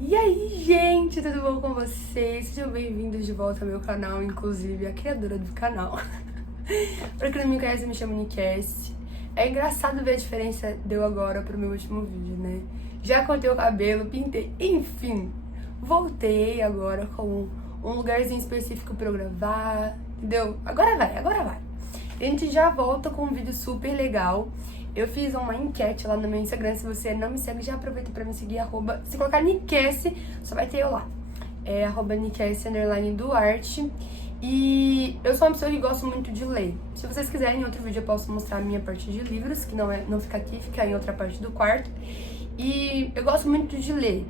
E aí, gente, tudo bom com vocês? Sejam bem-vindos de volta ao meu canal, inclusive a criadora do canal. Pra quem não me conhece, eu me chamo Nicasse. É engraçado ver a diferença deu agora pro meu último vídeo, né? Já cortei o cabelo, pintei, enfim. Voltei agora com um lugarzinho específico pra eu gravar, entendeu? Agora vai. A gente já volta com um vídeo super legal. Eu fiz uma enquete lá no meu Instagram. Se você não me segue, já aproveita pra me seguir. Se colocar Nicasse, só vai ter eu lá. É @Nicasse_Duarte. E eu sou uma pessoa que gosta muito de ler. Se vocês quiserem, em outro vídeo eu posso mostrar a minha parte de livros, que não fica aqui, fica em outra parte do quarto. E eu gosto muito de ler.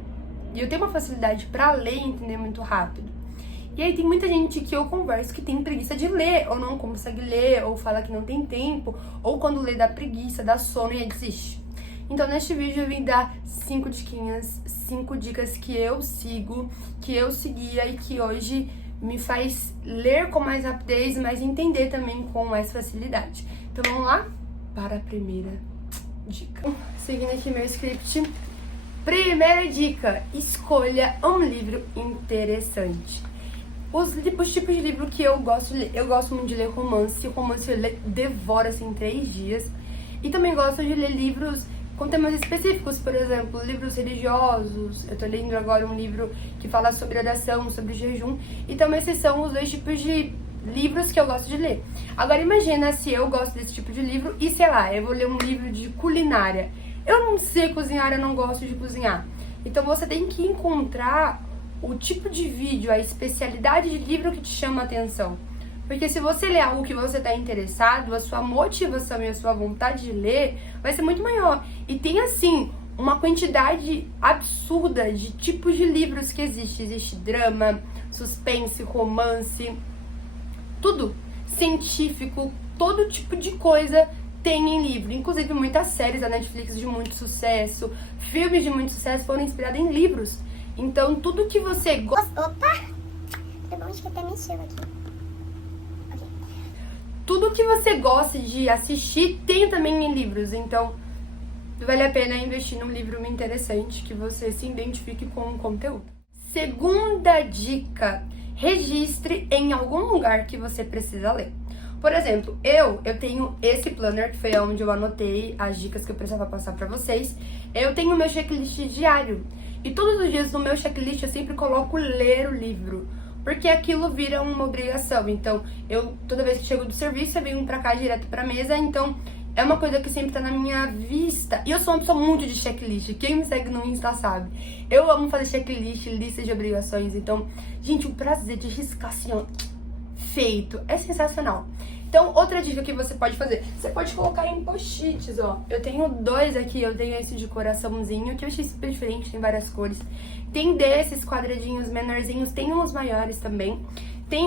E eu tenho uma facilidade pra ler e entender muito rápido. E aí tem muita gente que eu converso que tem preguiça de ler, ou não consegue ler, ou fala que não tem tempo, ou quando lê dá preguiça, dá sono e aí desiste. Então neste vídeo eu vim dar 5 diquinhas, 5 dicas que eu sigo, que eu seguia e que hoje me faz ler com mais rapidez, mas entender também com mais facilidade. Então vamos lá para a primeira dica. Seguindo aqui meu script. Primeira dica: escolha um livro interessante. Os tipos de livro que eu gosto de ler, eu gosto muito de ler romance. Romance eu devoro assim em 3 dias. E também gosto de ler livros com temas específicos, por exemplo, livros religiosos. Eu tô lendo agora um livro que fala sobre oração, sobre jejum. Então esses são os 2 tipos de livros que eu gosto de ler. Agora imagina se eu gosto desse tipo de livro e, sei lá, eu vou ler um livro de culinária. Eu não sei cozinhar, eu não gosto de cozinhar. Então você tem que encontrar o tipo de vídeo, a especialidade de livro que te chama a atenção. Porque se você ler algo que você está interessado, a sua motivação e a sua vontade de ler vai ser muito maior. E tem, assim, uma quantidade absurda de tipos de livros que existe. Existe drama, suspense, romance, tudo. Científico, todo tipo de coisa tem em livro. Inclusive, muitas séries da Netflix de muito sucesso, filmes de muito sucesso foram inspirados em livros. Então, tudo que você gosta... Opa! Tá bom, acho que até mexeu aqui. Ok. Tudo que você gosta de assistir tem também em livros. Então, vale a pena investir num livro interessante que você se identifique com o conteúdo. Segunda dica: registre em algum lugar que você precisa ler. Por exemplo, eu tenho esse planner, que foi onde eu anotei as dicas que eu precisava passar pra vocês. Eu tenho o meu checklist diário. E todos os dias no meu checklist eu sempre coloco ler o livro, porque aquilo vira uma obrigação. Então, toda vez que chego do serviço, eu venho pra cá direto pra mesa, então é uma coisa que sempre tá na minha vista. E eu sou uma pessoa muito de checklist, quem me segue no Insta sabe. Eu amo fazer checklist, lista de obrigações, então, gente, o prazer de riscar assim, ó, feito, é sensacional. Então, outra dica que você pode fazer, você pode colocar em post-its, ó. Eu tenho 2 aqui, eu tenho esse de coraçãozinho, que eu achei super diferente, tem várias cores. Tem desses quadradinhos menorzinhos, tem uns maiores também.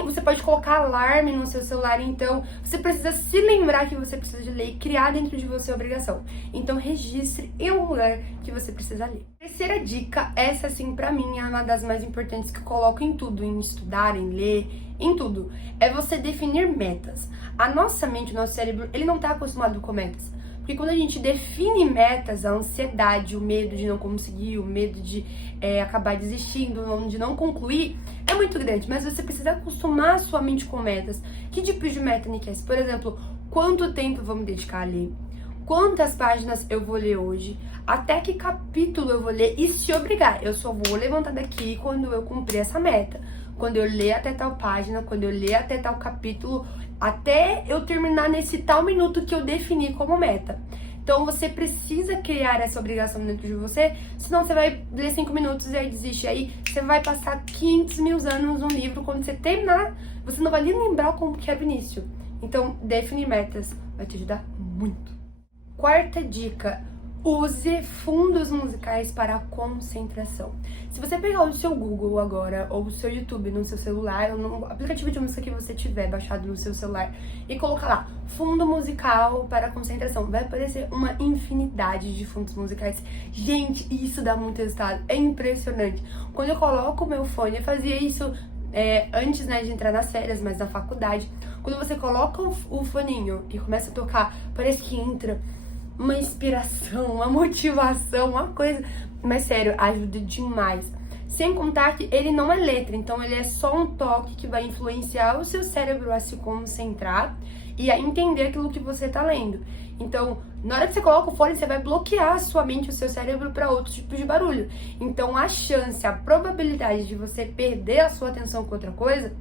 Você pode colocar alarme no seu celular, então você precisa se lembrar que você precisa de ler e criar dentro de você a obrigação. Então registre em um lugar que você precisa ler. Terceira dica, essa sim pra mim é uma das mais importantes que eu coloco em tudo, em estudar, em ler, em tudo. É você definir metas. A nossa mente, o nosso cérebro, ele não tá acostumado com metas. Porque quando a gente define metas, a ansiedade, o medo de não conseguir, o medo de acabar desistindo, de não concluir, é muito grande. Mas você precisa acostumar a sua mente com metas. Que tipo de meta, Nicasse? Por exemplo, quanto tempo eu vou me dedicar a ler? Quantas páginas eu vou ler hoje? Até que capítulo eu vou ler? E se obrigar, eu só vou levantar daqui quando eu cumprir essa meta. Quando eu ler até tal página, quando eu ler até tal capítulo, até eu terminar nesse tal minuto que eu defini como meta. Então você precisa criar essa obrigação dentro de você, senão você vai ler 5 minutos e aí desiste. Aí você vai passar 500 mil anos no livro, quando você terminar, você não vai nem lembrar como que era o início. Então, definir metas vai te ajudar muito. Quarta dica: use fundos musicais para concentração. Se você pegar o seu Google agora, ou o seu YouTube no seu celular, ou no aplicativo de música que você tiver baixado no seu celular, e colocar lá, fundo musical para concentração, vai aparecer uma infinidade de fundos musicais. Gente, isso dá muito resultado, é impressionante. Quando eu coloco o meu fone, eu fazia isso antes, né, de entrar nas férias, mas na faculdade. Quando você coloca o foninho e começa a tocar, parece que entra uma inspiração, uma motivação, uma coisa. Mas sério, ajuda demais. Sem contar que ele não é letra, então ele é só um toque que vai influenciar o seu cérebro a se concentrar e a entender aquilo que você tá lendo. Então, na hora que você coloca o fone, você vai bloquear a sua mente, o seu cérebro para outros tipos de barulho. Então, a chance, a probabilidade de você perder a sua atenção com outra coisa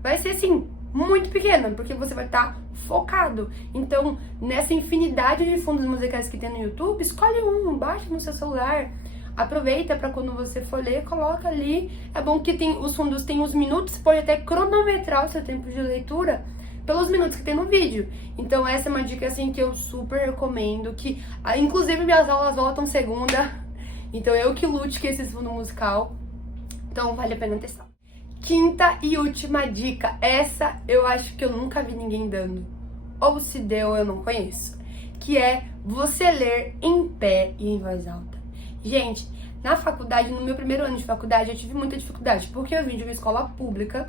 vai ser, assim, muito pequena, porque você vai estar focado. Então, nessa infinidade de fundos musicais que tem no YouTube, escolhe um, baixa no seu celular. Aproveita para quando você for ler, coloca ali. É bom que os fundos tem os minutos, você pode até cronometrar o seu tempo de leitura pelos minutos que tem no vídeo. Então essa é uma dica assim que eu super recomendo, que inclusive minhas aulas voltam segunda, então eu que lute com esse fundo musical. Então vale a pena testar. Quinta e última dica, essa eu acho que eu nunca vi ninguém dando, ou se deu eu não conheço, que é você ler em pé e em voz alta. Gente, na faculdade, no meu primeiro ano de faculdade, eu tive muita dificuldade, porque eu vim de uma escola pública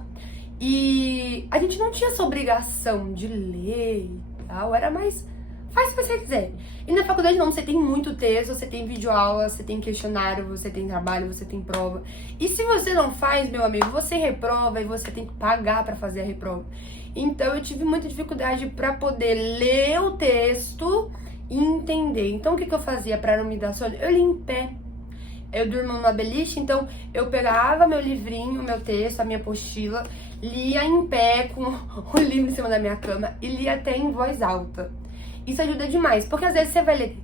e a gente não tinha essa obrigação de ler e tal, era mais faz se você quiser. E na faculdade não, você tem muito texto, você tem videoaula, você tem questionário, você tem trabalho, você tem prova. E se você não faz, meu amigo, você reprova e você tem que pagar pra fazer a reprova. Então eu tive muita dificuldade pra poder ler o texto e entender. Então o que eu fazia pra não me dar sono? Eu lia em pé. Eu durmo numa beliche, então eu pegava meu livrinho, meu texto, a minha apostila, lia em pé com o livro em cima da minha cama e lia até em voz alta. Isso ajuda demais, porque às vezes você vai ler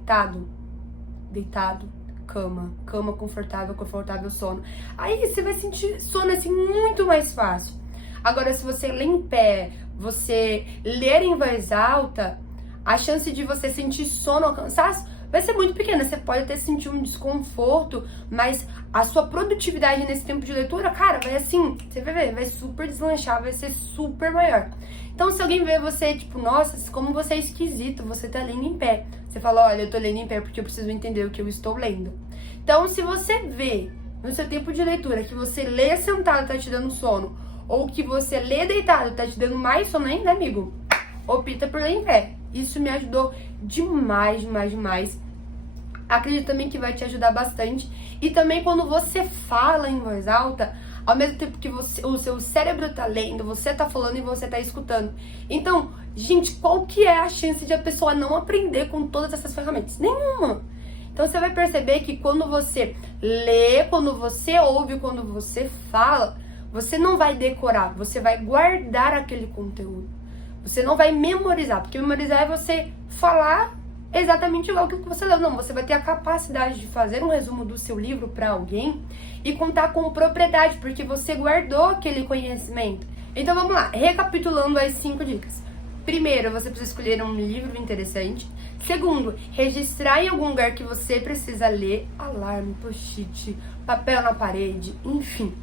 deitado, cama confortável, sono. Aí você vai sentir sono assim muito mais fácil. Agora, se você lê em pé, você ler em voz alta, a chance de você sentir sono ou cansaço vai ser muito pequena. Você pode até sentir um desconforto, mas a sua produtividade nesse tempo de leitura, cara, vai assim, você vai ver, vai super deslanchar, vai ser super maior. Então, se alguém vê você, tipo, nossa, como você é esquisito, você tá lendo em pé. Você fala, olha, eu tô lendo em pé porque eu preciso entender o que eu estou lendo. Então, se você vê no seu tempo de leitura que você lê sentado tá te dando sono, ou que você lê deitado tá te dando mais sono ainda, amigo, opta por ler em pé. Isso me ajudou demais. Acredito também que vai te ajudar bastante. E também quando você fala em voz alta, ao mesmo tempo que o seu cérebro tá lendo, você tá falando e você tá escutando. Então, gente, qual que é a chance de a pessoa não aprender com todas essas ferramentas? Nenhuma! Então você vai perceber que quando você lê, quando você ouve, quando você fala, você não vai decorar, você vai guardar aquele conteúdo. Você não vai memorizar, porque memorizar é você falar exatamente igual que você leu. Não, você vai ter a capacidade de fazer um resumo do seu livro para alguém e contar com propriedade, porque você guardou aquele conhecimento. Então vamos lá, recapitulando as 5 dicas. Primeiro, você precisa escolher um livro interessante. Segundo, registrar em algum lugar que você precisa ler, alarme, post-it, papel na parede, enfim.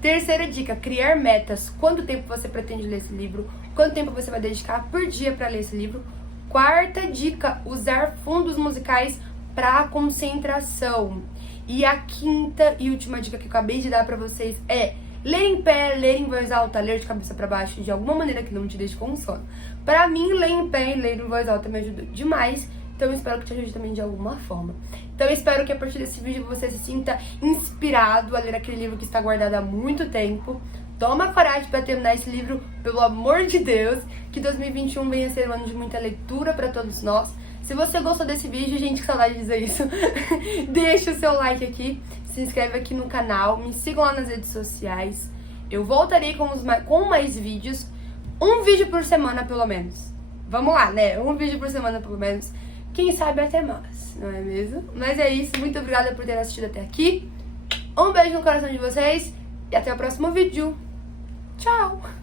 Terceira dica, criar metas. Quanto tempo você pretende ler esse livro? Quanto tempo você vai dedicar por dia para ler esse livro? Quarta dica, usar fundos musicais para concentração. E a quinta e última dica que eu acabei de dar para vocês é ler em pé, ler em voz alta, ler de cabeça para baixo, de alguma maneira que não te deixe com sono. Para mim, ler em pé e ler em voz alta me ajudou demais. Então eu espero que te ajude também de alguma forma. Então eu espero que a partir desse vídeo você se sinta inspirado a ler aquele livro que está guardado há muito tempo. Toma coragem para terminar esse livro, pelo amor de Deus. Que 2021 venha ser um ano de muita leitura para todos nós. Se você gostou desse vídeo, gente, que saudade de dizer isso, deixa o seu like aqui, se inscreve aqui no canal, me sigam lá nas redes sociais. Eu voltarei com mais vídeos, um vídeo por semana pelo menos. Vamos lá, né? Um vídeo por semana pelo menos. Quem sabe até mais, não é mesmo? Mas é isso, muito obrigada por ter assistido até aqui. Um beijo no coração de vocês e até o próximo vídeo. Tchau!